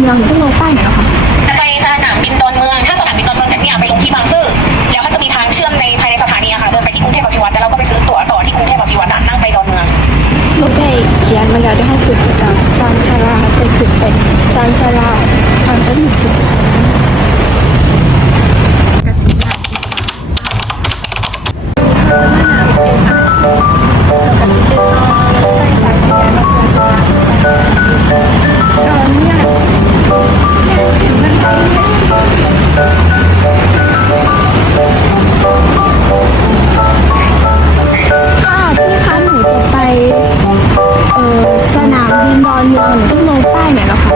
เมืองหรือต้องลงใต้ไหนเหรอคะจะไปสนามบินดอนเมืองถ้าสนามบินดอนเมืองจากเนี่ยไปลงที่บางซื่อแล้วมันจะมีทางเชื่อมในภายในสถานีอะค่ะเดินไปที่กรุงเทพอภิวัตแล้วเราก็ไปซื้อตั๋วต่อที่กรุงเทพอภิวัตอะนั่งไปดอนเมืองรถได้เขียนมาแล้วได้ห้องขึ้นไปทางชานชาลาไปขึ้นไปชานชาลาทางชั้นหนึ่ง อนเมืองหนูต้องลงใต้ไหนแล้วคะ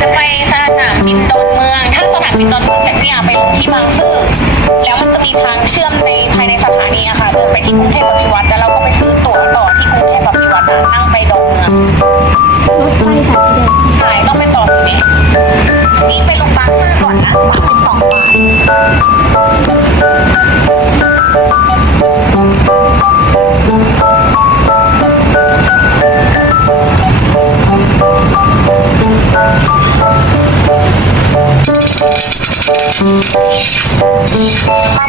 จะไปสนามบินดอนเมือง ถ้าสนามบินดอนเมืองจากเนี่ยไปลงที่บางซื่อแล้วมันจะ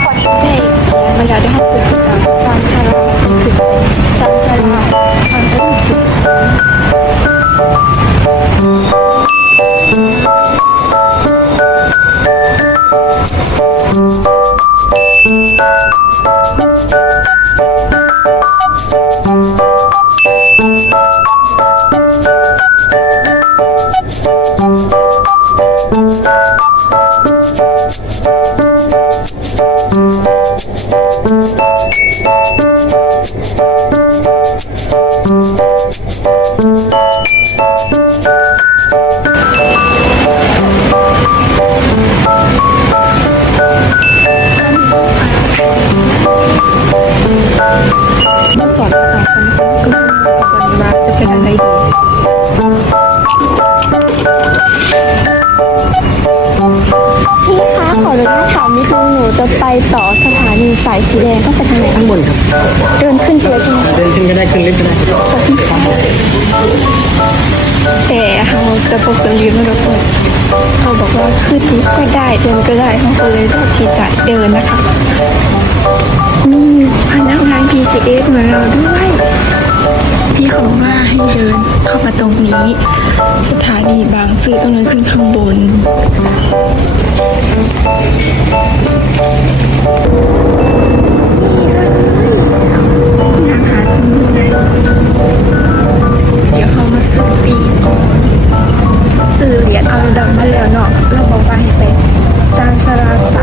มาพอดีได้เขียนมาแล้วได้ จะไปต่อสถานีสายสีแดงต้องไปทางไหนข้างบนครับ เดินขึ้นไปเลยใช่ไหมเดินขึ้นก็ได้ขึ้นลิฟต์ก็ได้ครับขอบคุณค่ะแต่เราจะบอกกันลืมนะทุกคนเขาบอกว่าขึ้นลิฟต์ก็ได้เดินก็ได้เขาก็เลยเลือกที่จะเดินนะคะมีพนักงาน PCS เหมือนเราด้วยพี่เขาบอกว่าให้เดินเข้ามาตรงนี้ สถานีบางซื่อต้องเดินขึ้นข้างบน ซื้อเหรียญเอาดัำมาแล้วเนาะเราบอกว่าให้ไปสร้างสาราสา